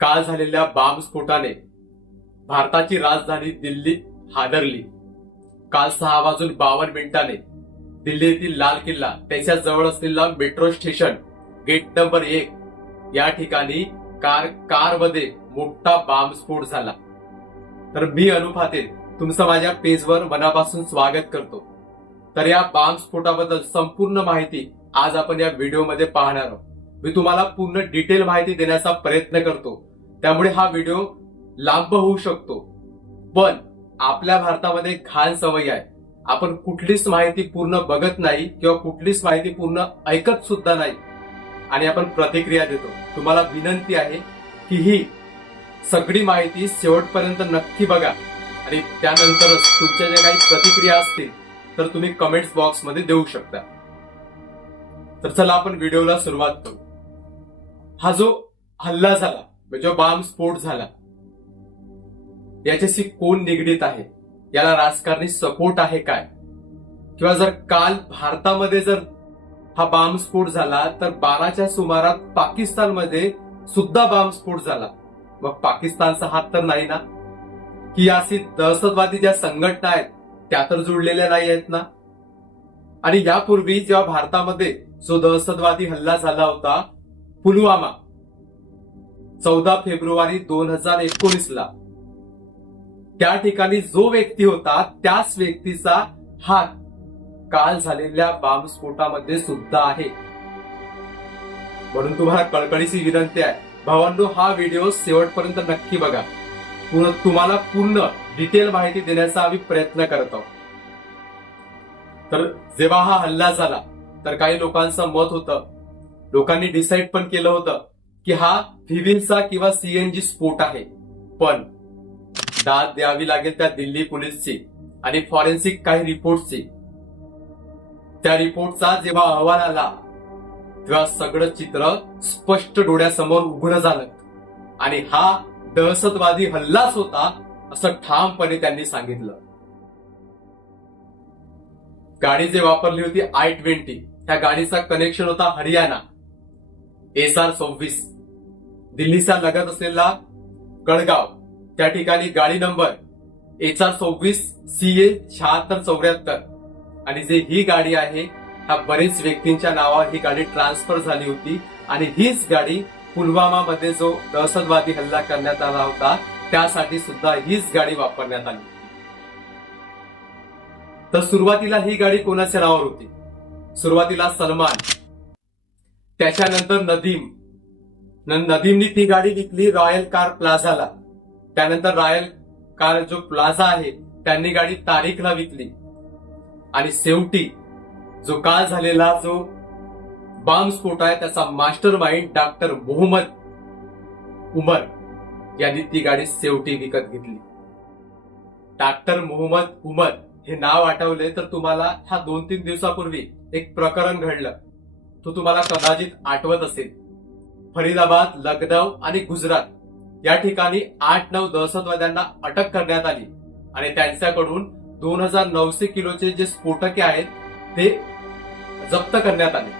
काल झालेल्या बॉम्बस्फोटाने भारताची राजधानी दिल्ली हादरली. काल सहा वाजून बावन्न मिनिटाने दिल्लीतील लाल किल्ला त्याच्याजवळ असलेला मेट्रो स्टेशन गेट नंबर एक या ठिकाणी कार कारमध्ये मोठा बॉम्बस्फोट झाला. तर मी अनुप तुमचं माझ्या पेजवर मनापासून स्वागत करतो. तर या बॉम्बस्फोटाबद्दल संपूर्ण माहिती आज आपण या व्हिडिओमध्ये पाहणार आहोत. मी तुम्हाला पूर्ण डिटेल माहिती देण्याचा प्रयत्न करतो. त्यामुळे हा व्हिडिओ लांब होऊ शकतो. पण आपल्या भारतामध्ये घाण सवय आहे. आपण कुठलीच माहिती पूर्ण बघत नाही किंवा कुठलीच माहिती पूर्ण ऐकत सुद्धा नाही. आणि आपण प्रतिक्रिया देतो. तुम्हाला विनंती आहे की ही सगळी माहिती शेवटपर्यंत नक्की बघा. आणि त्यानंतरच तुमच्या ज्या काही प्रतिक्रिया असतील तर तुम्ही कमेंट्स बॉक्समध्ये देऊ शकता. तर चला आपण व्हिडिओला सुरुवात करू. हा जो हल्ला झाला जो बॉम्ब स्फोट झाला याच्याशी कोण निगडीत आहे? याला राजकारणी सपोर्ट आहे काय? किंवा जर काल भारतामध्ये जर हा बॉम्बस्फोट झाला तर बाराच्या सुमारात पाकिस्तानमध्ये सुद्धा बॉम्बस्फोट झाला. मग पाकिस्तानचा हात तर नाही ना? की अशी दहशतवादी ज्या संघटना आहेत त्या तर जुळलेल्या नाही आहेत ना? आणि यापूर्वी जेव्हा भारतामध्ये जो दहशतवादी हल्ला झाला होता पुलवामा चौदा फेब्रुवारी दोन हजार एकोणीस ला त्या ठिकाणी जो व्यक्ती होता त्याच व्यक्तीचा हात काल झालेल्या बॉम्बस्फोटामध्ये सुद्धा आहे. म्हणून तुम्हाला कळकळीची विनंती आहे. भावांनो हा व्हिडिओ शेवटपर्यंत नक्की बघा. पूर्ण तुम्हाला पूर्ण डिटेल माहिती देण्याचा आम्ही प्रयत्न करत आहोत. तर जेव्हा हा हल्ला झाला तर काही लोकांचं मत होतं. लोकांनी डिसाईड पण केलं होतं. की हा व्हिव्हिलचा किंवा सीएनजी स्फोट आहे. पण दाद द्यावी लागेल त्या दिल्ली पोलीसची आणि फॉरेन्सिक काही रिपोर्टची त्या रिपोर्टचा जेव्हा अहवाल आला तेव्हा सगळं चित्र स्पष्ट डोळ्यासमोर उघड झालं. आणि हा दहशतवादी हल्लाच होता असं ठामपणे त्यांनी सांगितलं. गाडी जे वापरली होती आय ट्वेंटी त्या गाडीचा कनेक्शन होता हरियाणा. एस आर सव्वीस. दिल्लीचा लगत असलेला कळगाव. त्या ठिकाणी गाडी नंबर एचा सव्वीस सी ए शहात्तर चौऱ्याहत्तर. आणि जे ही गाडी आहे ह्या बरेच व्यक्तींच्या नावावर ही गाडी ट्रान्सफर झाली होती. आणि हीच गाडी पुलवामा मध्ये जो दहशतवादी हल्ला करण्यात आला होता त्यासाठी सुद्धा हीच गाडी वापरण्यात आली. तर सुरुवातीला ही गाडी कोणाच्या नावावर होती? सुरुवातीला सलमान. त्याच्यानंतर नदीम. नदीमनी ती गाडी विकली रॉयल कार प्लाझाला. त्यानंतर रॉयल कार जो प्लाझा आहे त्यांनी गाडी तारीखला विकली. आणि शेवटी जो काल झालेला जो बॉम्बस्फोट आहे त्याचा mastermind doctor Mohammad Umar यांनी ती गाडी शेवटी विकत घेतली. डॉक्टर मोहम्मद उमर हे नाव आठवले तर तुम्हाला ह्या दोन तीन दिवसापूर्वी एक प्रकरण घडलं. तो तुम्हाला कदाचित आठवत असेल. फरीदाबाद लखनौ आणि गुजरात. या ठिकाणी आठ नऊ दहशतवाद्यांना अटक करण्यात आली. आणि त्यांच्याकडून दोन हजार नऊशे किलोचे जे स्फोटके आहेत ते जप्त करण्यात आले.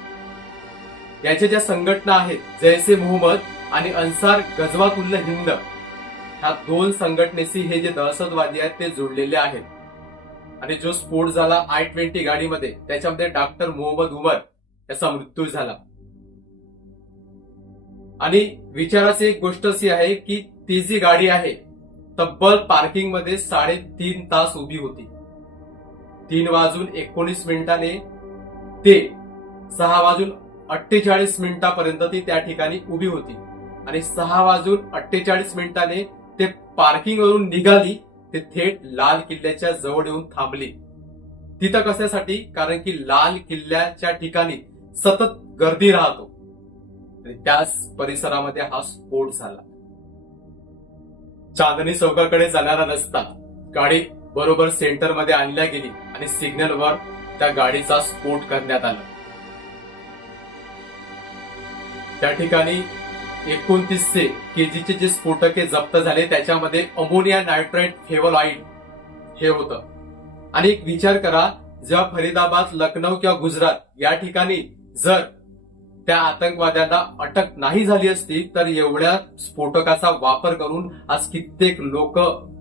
याच्या ज्या संघटना आहेत जैसे मोहम्मद आणि अन्सार गजवातुल्ल हिंद ह्या दोन संघटनेशी हे जे दहशतवादी आहेत ते जोडलेले आहेत. आणि जो स्फोट झाला आय ट्वेंटी गाडीमध्ये त्याच्यामध्ये डॉक्टर मोहम्मद उमर याचा मृत्यू झाला. आणि विचाराची एक गोष्ट अशी आहे की ती जी गाडी आहे तब्बल पार्किंगमध्ये साडेतीन तास उभी होती. तीन वाजून एकोणीस मिनिटाने ते सहा वाजून अठ्ठेचाळीस मिनिटापर्यंत ती त्या ठिकाणी उभी होती. आणि सहा वाजून अठ्ठेचाळीस मिनिटाने ते पार्किंग वरून निघाली ते थेट लाल किल्ल्याच्या जवळ येऊन थांबली. तिथं कशासाठी? कारण की लाल किल्ल्याच्या ठिकाणी सतत गर्दी राहतो. त्याच परिसरामध्ये हा स्फोट झाला. चांदणी चौकाकडे जाणारा रस्ता गाडी बरोबर सेंटरमध्ये आणल्या गेली आणि सिग्नलवर त्या गाडीचा स्फोट करण्यात आला. त्या ठिकाणी एकोणतीसशे केजीचे जे स्फोटके जप्त झाले त्याच्यामध्ये अमोनिया नायट्राईट फेवलॉइड हे होतं. आणि एक विचार करा जेव्हा फरीदाबाद लखनौ किंवा गुजरात या ठिकाणी जर त्या आतंकवाद्यांना अटक नाही झाली असती तर एवढ्या स्फोटकाचा वापर करून आज कित्येक लोक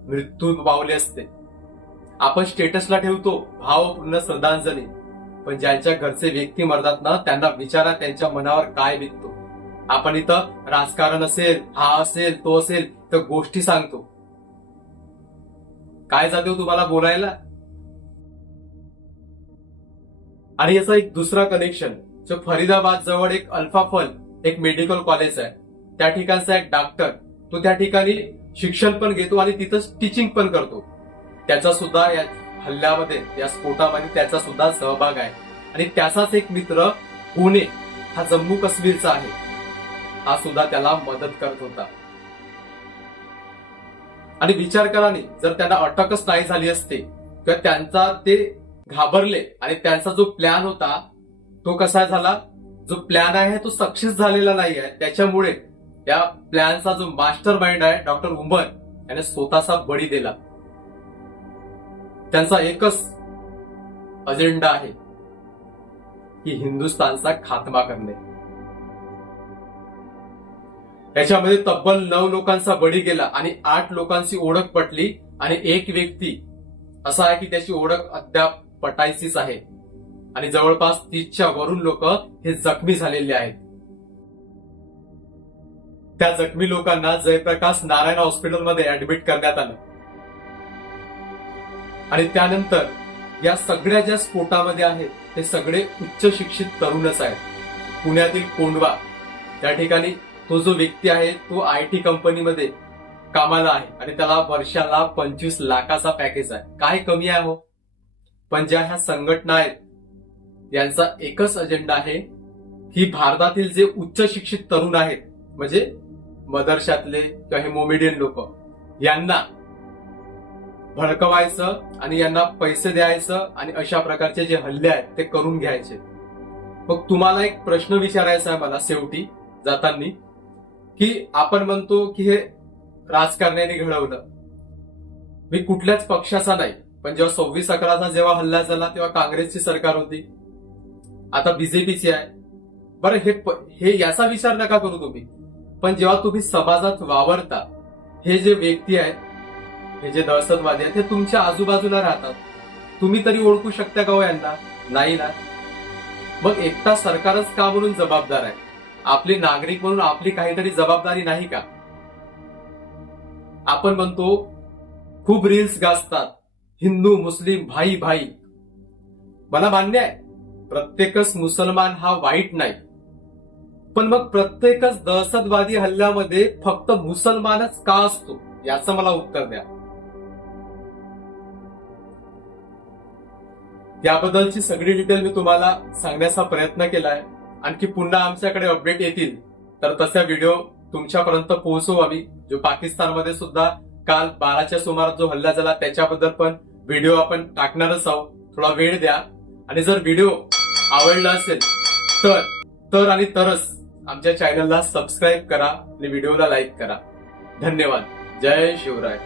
मृत्यू पावले असते. आपण स्टेटसला ठेवतो भावपूर्ण श्रद्धांजली. पण ज्यांच्या घरचे व्यक्ती मरतात ना त्यांना विचारा त्यांच्या मनावर काय बिकतो आपण इथं राजकारण असेल हा असेल तो असेल तर गोष्टी सांगतो. काय जाते तुम्हाला बोलायला? आणि याचा एक दुसरा कनेक्शन जो फरीदाबाद जवळ एक अल्फाफल एक मेडिकल कॉलेज आहे. त्या ठिकाणचा एक डॉक्टर तो त्या ठिकाणी शिक्षण पण घेतो आणि तिथंच टीचिंग पण करतो. त्याचा सुद्धा या हल्ल्यामध्ये या स्फोटामध्ये त्याचा सुद्धा सहभाग आहे. आणि त्याचाच एक मित्र पुणे हा जम्मू काश्मीरचा आहे. हा सुद्धा त्याला मदत करत होता. आणि विचार कराने जर त्यांना अटकच नाही झाली असते तर त्यांचा ते घाबरले आणि त्यांचा जो प्लॅन होता तो कसा झाला? जो प्लॅन आहे तो सक्सेस झालेला नाही आहे. त्याच्यामुळे त्या प्लॅनचा जो मास्टर माइंड आहे डॉक्टर उमर याने स्वतःचा बळी दिला. त्यांचा एकच अजेंडा आहे की हिंदुस्थानचा खात्मा करणे. याच्यामध्ये तब्बल नऊ लोकांचा बळी गेला आणि आठ लोकांची ओळख पटली आणि एक व्यक्ती असा आहे की त्याची ओळख अद्याप पटायचीच आहे. आणि जवळपास तीसच्या वरून लोक हे जखमी झालेले आहेत. त्या जखमी लोकांना जयप्रकाश नारायण हॉस्पिटलमध्ये ऍडमिट करण्यात आलं. आणि त्यानंतर या सगळ्या ज्या स्फोटामध्ये आहेत ते सगळे उच्च शिक्षित तरुणच आहेत. पुण्यातील कोंडवा त्या ठिकाणी तो जो व्यक्ती आहे तो आय टी कंपनीमध्ये कामाला आहे आणि त्याला वर्षाला पंचवीस लाखाचा पॅकेज आहे. काय कमी आहे हो? पण ज्या ह्या संघटना आहेत यांचा एकच अजेंडा आहे की भारतातील जे उच्च शिक्षित तरुण आहेत म्हणजे मदरशातले किंवा हे मोमेडियन लोक यांना भडकवायचं आणि यांना पैसे द्यायचं आणि अशा प्रकारचे जे हल्ले आहेत ते करून घ्यायचे. मग तुम्हाला एक प्रश्न विचारायचा आहे मला शेवटी जाताना की आपण म्हणतो की हे राजकारण्याने घडवलं. मी कुठल्याच पक्षाचा नाही पण जेव्हा सव्वीस अकराचा जेव्हा हल्ला झाला तेव्हा काँग्रेसची सरकार होती. आता बीजेपीचे आहे. बरं हे हे याचा विचार नका करू तुम्ही. पण जेव्हा तुम्ही समाजात वावरता हे जे व्यक्ती आहेत हे जे दहशतवादी आहेत ते तुमच्या आजूबाजूला राहतात. तुम्ही तरी ओळखू शकता का हो यांना? नाही ना. मग एकटा सरकारच का म्हणून जबाबदार आहे? आपले नागरिक म्हणून आपली काहीतरी जबाबदारी नाही का? आपण म्हणतो खूप रील्स गाजतात. हिंदू मुस्लिम भाई भाई मला मान्य आहे. प्रत्येकच मुसलमान हा वाईट नाही. पण मग प्रत्येकच दहशतवादी हल्ल्यामध्ये फक्त मुसलमानच का असतो? याचं मला उत्तर द्या. याबद्दलची सगळी डिटेल मी तुम्हाला सांगण्याचा प्रयत्न केलाय. आणखी पुन्हा आमच्याकडे अपडेट येतील. तर तसा व्हिडिओ तुमच्यापर्यंत पोहोचवावी. जो पाकिस्तानमध्ये सुद्धा काल बाराच्या सुमारात जो हल्ला झाला त्याच्याबद्दल पण व्हिडिओ आपण टाकणारच आहोत. थोडा वेळ द्या. आणि जर व्हिडिओ आवडला असेल तर तर आणि तरच आमच्या चॅनलला सबस्क्राईब करा आणि व्हिडिओला लाईक करा. धन्यवाद. जय शिवराय.